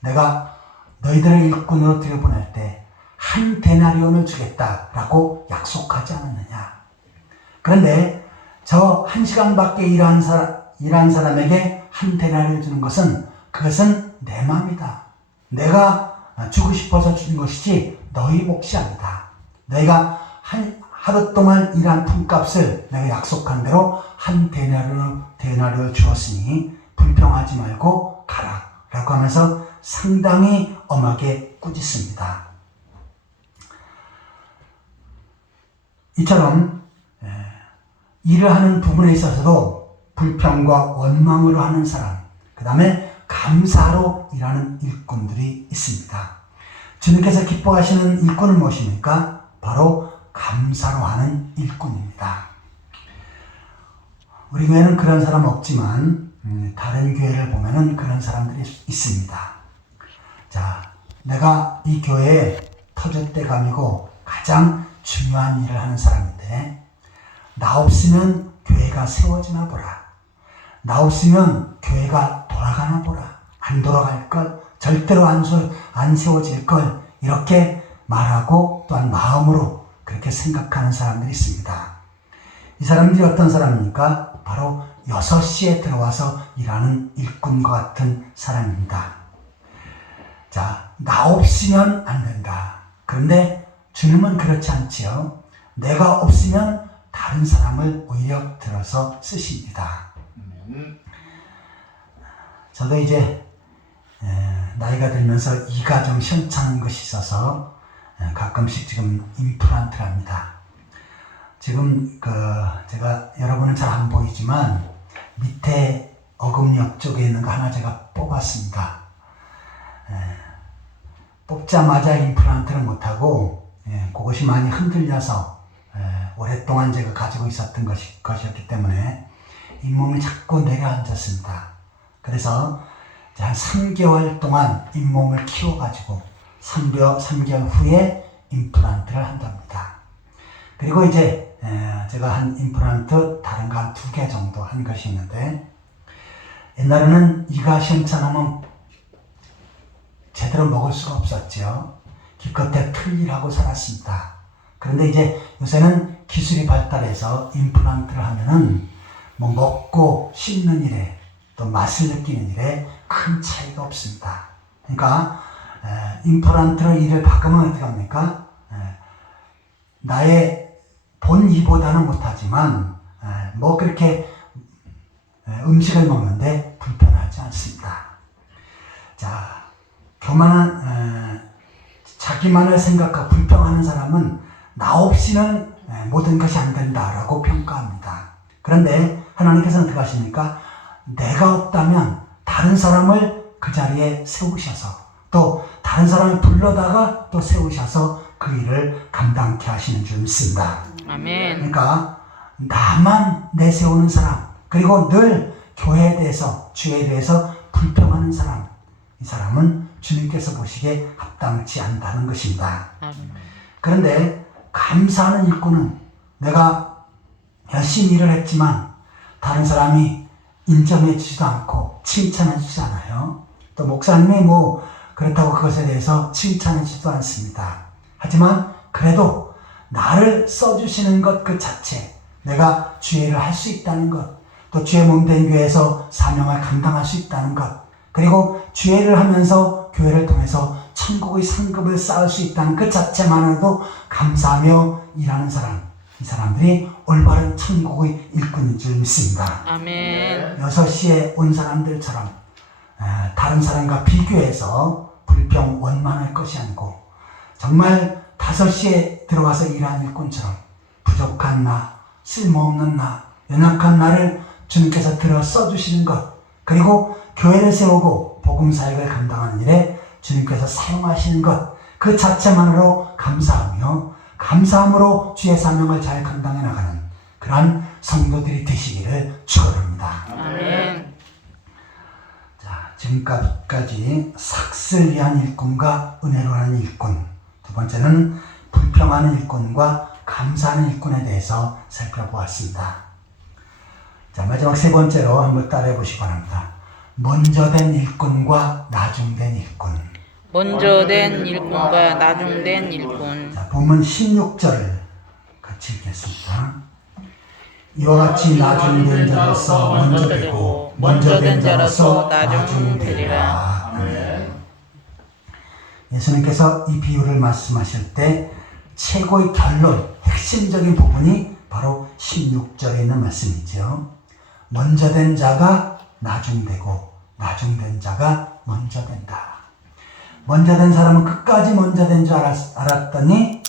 내가 너희들을 일꾼으로 들여보낼 때 한 데나리온을 주겠다라고 약속하지 않았느냐. 그런데 저 1시간밖에 일한 사람에게 한 데나리온을 주는 그것은 내 마음이다. 내가 주고 싶어서 준 것이지 너희 몫이 아니다. 너희가 하루 동안 일한 품값을 내가 약속한 대로 한 데나리온을 주었으니 불평하지 말고 가라 라고 하면서 상당히 엄하게 꾸짖습니다. 이처럼 일을 하는 부분에 있어서도 불평과 원망으로 하는 사람, 그 다음에 감사로 일하는 일꾼들이 있습니다. 주님께서 기뻐하시는 일꾼은 무엇입니까? 바로 감사로 하는 일꾼입니다. 우리 교회는 그런 사람 없지만 다른 교회를 보면은 그런 사람들이 있습니다. 자, 내가 이 교회에 터줏대감이고 가장 중요한 일을 하는 사람인데 나 없으면 교회가 세워지나 보라. 나 없으면 교회가 돌아가나 보라. 안 돌아갈 걸, 절대로 안 세워질 걸 이렇게 말하고 또한 마음으로 그렇게 생각하는 사람들이 있습니다. 이 사람들이 어떤 사람입니까? 바로 6시에 들어와서 일하는 일꾼과 같은 사람입니다. 자, 나 없으면 안 된다. 그런데 주님은 그렇지 않지요. 내가 없으면 다른 사람을 오히려 들어서 쓰십니다. 저도 이제 나이가 들면서 이가 좀 시원찮은 것이 있어서 가끔씩 지금 임플란트를 합니다. 지금 제가 여러분은 잘 안 보이지만 밑에 어금니 쪽에 있는 거 하나 제가 뽑았습니다. 뽑자마자 임플란트를 못하고 그것이 많이 흔들려서 오랫동안 제가 가지고 있었던 것이었기 때문에 잇몸이 자꾸 내려앉았습니다. 그래서 한 3개월 동안 잇몸을 키워가지고 3개월 후에 임플란트를 한답니다. 그리고 이제 제가 한 임플란트 다른 거 한 2개 정도 한 것이 있는데 옛날에는 이가 시원찮으면 제대로 먹을 수가 없었죠. 기껏해 틀리라고 살았습니다. 그런데 이제 요새는 기술이 발달해서 임플란트를 하면은 뭐 먹고 씹는 일에 또 맛을 느끼는 일에 큰 차이가 없습니다. 그러니까 임플란트로 이를 박으면 어떻게 합니까? 나의 본 이보다는 못하지만 뭐 그렇게 음식을 먹는데 불편하지 않습니다. 자, 교만한 자기만을 생각하고 불평하는 사람은 나 없이는 모든 것이 안 된다라고 평가합니다. 그런데 하나님께서는 어떻게 하십니까? 내가 없다면 다른 사람을 그 자리에 세우셔서 또 다른 사람을 불러다가 또 세우셔서 그 일을 감당케 하시는 줄 믿습니다. 아멘. 그러니까 나만 내세우는 사람, 그리고 늘 교회에 대해서, 주에 대해서 불평하는 사람, 이 사람은 주님께서 보시기에 합당치 않다는 것입니다. 그런데 감사하는 일꾼은 내가 열심히 일을 했지만 다른 사람이 인정해 주지도 않고 칭찬해 주지 않아요. 또 목사님이 뭐 그렇다고 그것에 대해서 칭찬해 주지도 않습니다. 하지만 그래도 나를 써주시는 것 그 자체, 내가 주의 일을 할 수 있다는 것, 또 주의 몸된 교회에서 사명을 감당할 수 있다는 것, 그리고 주의 일을 하면서 교회를 통해서 천국의 상급을 쌓을 수 있다는 그 자체만으로도 감사하며 일하는 사람, 이 사람들이 올바른 천국의 일꾼인 줄 믿습니다. 아멘. 6시에 온 사람들처럼 다른 사람과 비교해서 불평, 원만할 것이 아니고 정말 5시에 들어와서 일하는 일꾼처럼 부족한 나, 쓸모없는 나, 연약한 나를 주님께서 들어 써주시는 것, 그리고 교회를 세우고 복음사역을 감당하는 일에 주님께서 사용하시는 것, 그 자체만으로 감사하며 감사함으로 주의 사명을 잘 감당해 나가는 그러한 성도들이 되시기를 축원합니다. 아멘. 자, 지금까지 삭슬 위한 일꾼과 은혜로 하는 일꾼, 두 번째는 불평하는 일꾼과 감사하는 일꾼에 대해서 살펴보았습니다. 자, 마지막 세 번째로 한번 따라해 보시기 바랍니다. 먼저 된 일꾼과 나중된 일꾼. 먼저 된 일꾼과 나중된 일꾼. 자, 본문 16절을 같이 읽겠습니다. 이와 같이 나중된 자로서 먼저 되고 먼저 된 자로서 나중되리라. 아멘. 예수님께서 이 비유를 말씀하실 때 최고의 결론, 핵심적인 부분이 바로 16절에 있는 말씀이죠. 먼저 된 자가 나중되고 나중된 자가 먼저 된다. 먼저 된 사람은 끝까지 먼저 된 줄 알았더니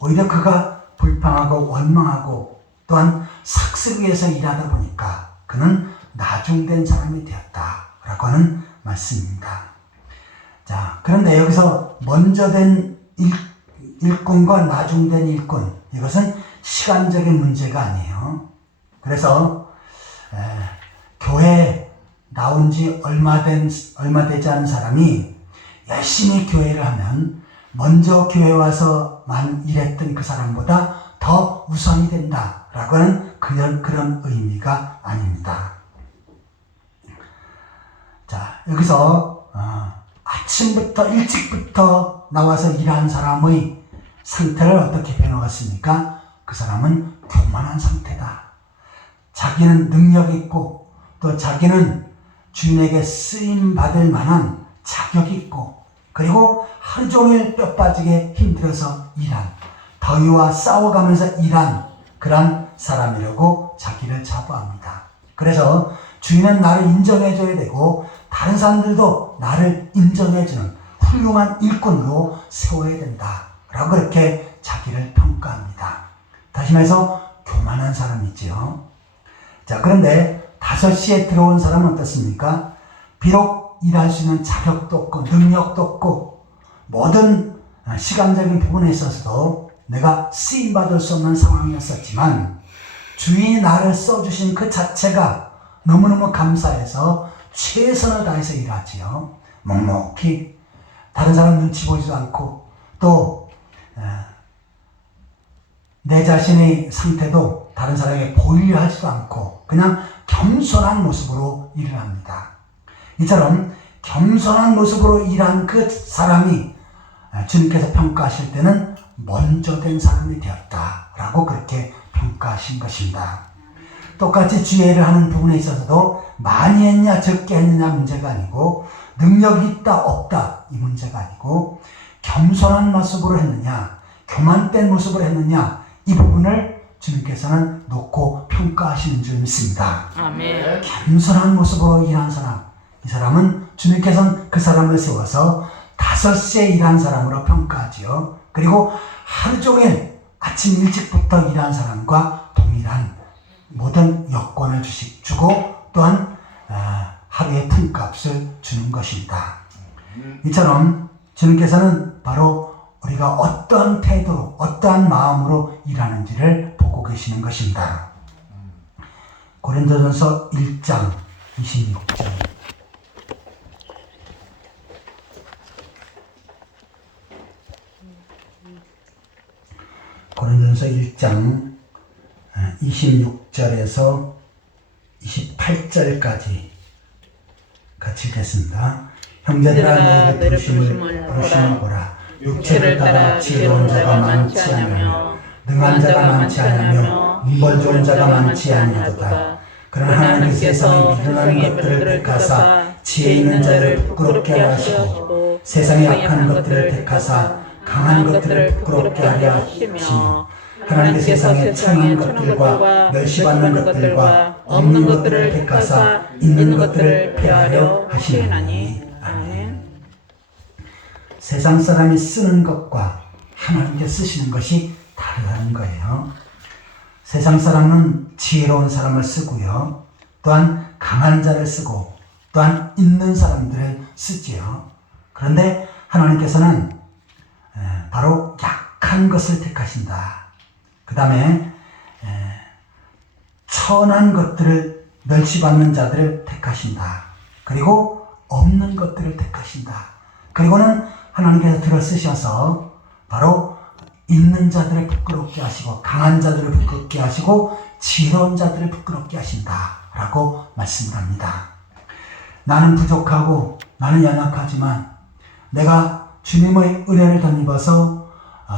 오히려 그가 불평하고 원망하고 또한 삭슬 위해서 일하다 보니까 그는 나중된 사람이 되었다라고 하는 말씀입니다. 자, 그런데 여기서 먼저 된 일꾼과 나중된 일꾼, 이것은 시간적인 문제가 아니에요. 그래서 교회에 나온 지 얼마 되지 않은 사람이 열심히 교회를 하면 먼저 교회 와서 일했던 그 사람보다 더 우선이 된다라고 하는 그런 의미가 아닙니다. 자, 여기서 아침부터 일찍부터 나와서 일하는 사람의 상태를 어떻게 변화했습니까? 그 사람은 교만한 상태다. 자기는 능력 있고 또 자기는 주인에게 쓰임 받을 만한 자격이 있고 그리고 하루 종일 뼈 빠지게 힘들어서 일한, 더위와 싸워가면서 일한 그런 사람이라고 자기를 자부합니다. 그래서 주인은 나를 인정해줘야 되고 다른 사람들도 나를 인정해주는 훌륭한 일꾼으로 세워야 된다라고 그렇게 자기를 평가합니다. 다시 말해서 교만한 사람이지요. 자, 그런데 5시에 들어온 사람은 어떻습니까? 비록 일할 수 있는 자격도 없고 능력도 없고 모든 시간적인 부분에 있어서도 내가 쓰임받을 수 없는 상황이었었지만 주인이 나를 써주신 그 자체가 너무너무 감사해서 최선을 다해서 일하지요. 묵묵히 다른 사람 눈치 보지도 않고 또 내 자신의 상태도 다른 사람에게 보이려 하지도 않고 그냥 겸손한 모습으로 일을 합니다. 이처럼 겸손한 모습으로 일한 그 사람이 주님께서 평가하실 때는 먼저 된 사람이 되었다라고 그렇게 평가하신 것입니다. 똑같이 주의를 하는 부분에 있어서도 많이 했냐 적게 했느냐 문제가 아니고 능력이 있다 없다 이 문제가 아니고 겸손한 모습으로 했느냐 교만된 모습으로 했느냐 이 부분을 주님께서는 놓고 평가하시는 줄 믿습니다. 아멘. 겸손한 모습으로 일한 사람, 이 사람은 주님께서는 그 사람을 세워서 5시에 일한 사람으로 평가하지요. 그리고 하루 종일 아침 일찍부터 일한 사람과 동일한 모든 여건을 주고 또한 하루의 품값을 주는 것입니다. 이처럼 주님께서는 바로 우리가 어떠한 태도로 어떠한 마음으로 일하는지를 보고 계시는 것입니다. 고린도전서 1장 26절 고린도전서 1장 26절에서 28절까지 같이 읽겠습니다. 형제들아 너희의 부르심을 보라. 육체를 따라 지혜로운 자가 많지 아니하며 능한 자가 많지 아니하며 문벌 좋은 자가 많지 아니하도다. 그러나 하나님께서 세상에 미련한 것들을 택하사 지혜 있는 자를 부끄럽게 하시고 세상에 악한 것들을 택하사 강한 것들을 부끄럽게 하려 하시며 하나님께서 세상에 천한 것들과 멸시받는 것들과 없는 것들을 택하사 있는 것들을 폐하려 하시나니. 아멘. 세상 사람이 쓰는 것과 하나님께 쓰시는 것이 다르다는 거예요. 세상 사람은 지혜로운 사람을 쓰고요. 또한 강한 자를 쓰고 또한 있는 사람들을 쓰지요. 그런데 하나님께서는 바로 약한 것을 택하신다. 그 다음에 천한 것들을 멸시받는 자들을 택하신다. 그리고 없는 것들을 택하신다. 그리고는 하나님께서 들어 쓰셔서 바로 있는 자들을 부끄럽게 하시고 강한 자들을 부끄럽게 하시고 지혜로운 자들을 부끄럽게 하신다 라고 말씀을 합니다. 나는 부족하고 나는 연약하지만 내가 주님의 은혜를 덧입어서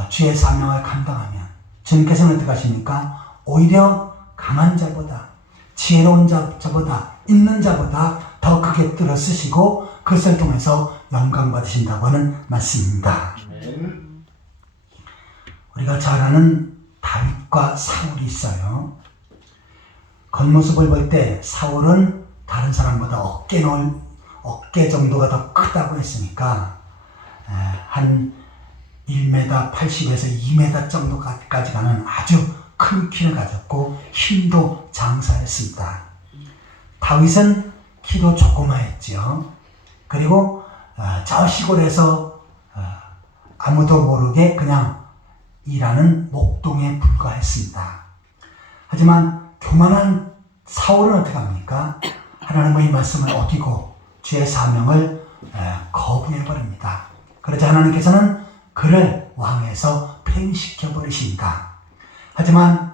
주의 사명을 감당하면 주님께서는 어떻게 하십니까? 오히려 강한 자보다 지혜로운 자보다 있는 자보다 더 크게 들어 쓰시고 그것을 통해서 영광 받으신다고 하는 말씀입니다. 우리가 잘 아는 다윗과 사울이 있어요. 겉모습을 볼 때 사울은 다른 사람보다 어깨 정도가 더 크다고 했으니까 한 1m 80에서 2m 정도까지 가는 아주 큰 키를 가졌고 힘도 장사했습니다. 다윗은 키도 조그마했죠. 그리고 저 시골에서 아무도 모르게 그냥 일하는 목동에 불과했습니다. 하지만 교만한 사울은 어떻게 합니까? 하나님의 말씀을 어기고 주의 사명을 거부해버립니다. 그러자 하나님께서는 그를 왕에서 폐위시켜 버리십니다. 하지만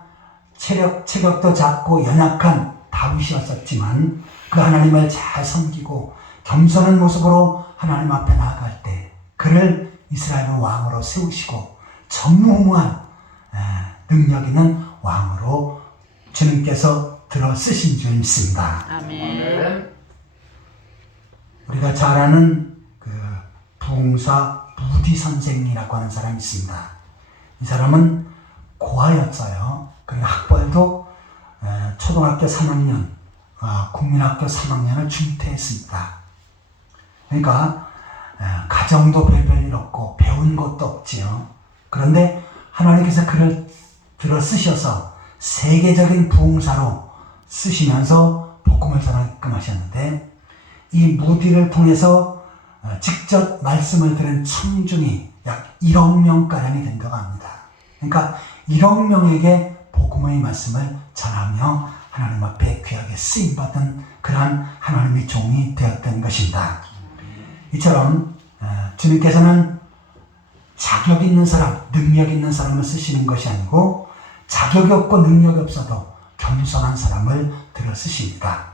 체격도 작고 연약한 다윗이었었지만 그 하나님을 잘 섬기고 겸손한 모습으로 하나님 앞에 나아갈 때 그를 이스라엘 왕으로 세우시고 전무후무한 능력 있는 왕으로 주님께서 들어 쓰신 줄 믿습니다. 아멘. 우리가 잘 아는 그 부흥사 무디 선생이라고 하는 사람이 있습니다. 이 사람은 고아였어요. 그리고 학벌도 초등학교 3학년, 국민학교 3학년을 중퇴했습니다. 그러니까 가정도 별별 없고 배운 것도 없지요. 그런데 하나님께서 그를 들어 쓰셔서 세계적인 부흥사로 쓰시면서 복음을 전하게끔 하셨는데 이 무디를 통해서 직접 말씀을 들은 청중이 약 1억 명가량이 된다고 합니다. 그러니까 1억 명에게 복음의 말씀을 전하며 하나님 앞에 귀하게 쓰임받은 그러한 하나님의 종이 되었던 것입니다. 이처럼 주님께서는 자격 있는 사람, 능력 있는 사람을 쓰시는 것이 아니고 자격이 없고 능력이 없어도 겸손한 사람을 들어 쓰십니다.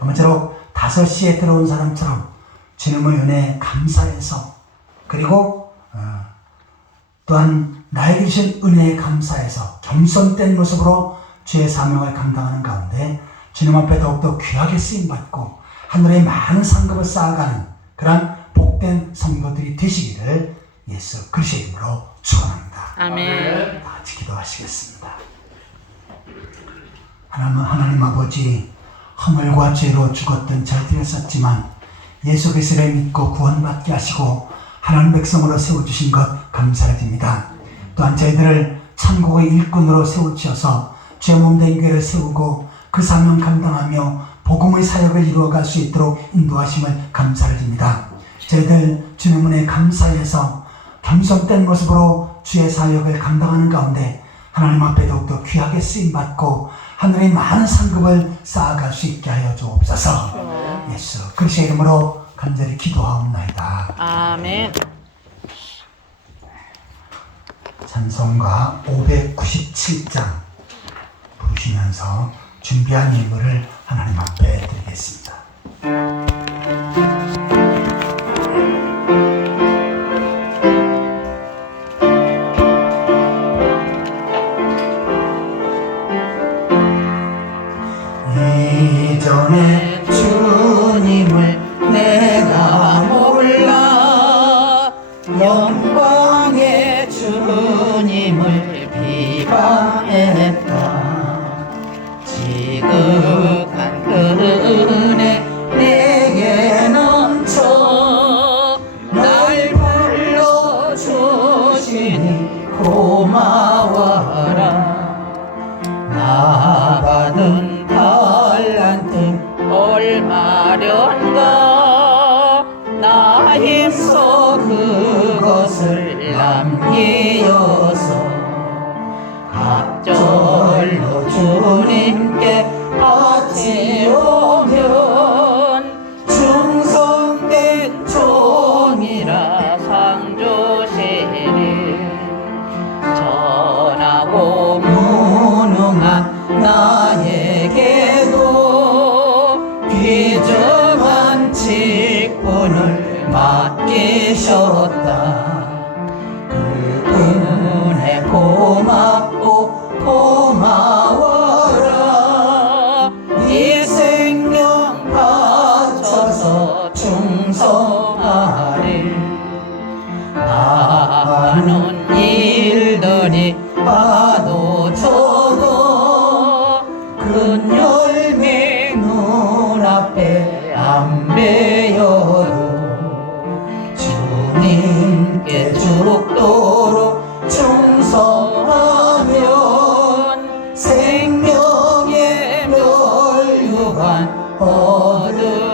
아무쪼록 5시에 들어온 사람처럼 주님의 은혜에 감사해서 그리고 또한 나에게 주신 은혜에 감사해서 겸손된 모습으로 주의 사명을 감당하는 가운데 주님 앞에 더욱더 귀하게 쓰임받고 하늘의 많은 상급을 쌓아가는 그러한 복된 성도들이 되시기를 예수 그리스도의 이름으로 축원합니다. 아멘. 다 같이 기도하시겠습니다. 하나님 아버지, 허물과 죄로 죽었던 저희들이었지만 예수 그리스도를 믿고 구원받게 하시고 하나님 백성으로 세워주신 것 감사를 드립니다. 또한 저희들을 천국의 일꾼으로 세우셔서 죄 몸된 교회를 세우고 그 사명 감당하며 복음의 사역을 이루어갈 수 있도록 인도하심을 감사를 드립니다. 저희들 주님 은혜에 감사해서 겸손된 모습으로 주의 사역을 감당하는 가운데 하나님 앞에 더욱더 귀하게 쓰임받고 하늘의 많은 상급을 쌓아갈 수 있게 하여 주옵소서. 예수 그리스도의 이름으로 간절히 기도하옵나이다. 아멘. 찬송가 597장 부르시면서 준비한 예물을 하나님 앞에 드리겠습니다. 이전에 주님을 내가 몰라 영광의 주님을 비방했다. 지극한 그 은혜 내게 넘쳐 날 불러주시니 고마워라. 나 받은 달란트 얼마련가 나 힘써 그것을 남기어서 갑절로 주님께 바치오면 충성 맡기셨다. 그 은혜 고맙고 고마워라. 이 생명 바쳐서 충성하리. 나는 일들이 봐도 적어 큰 열매 눈앞에 안 베어도 주님께 죽도록 충성하면 생명의 멸류관 얻으리라.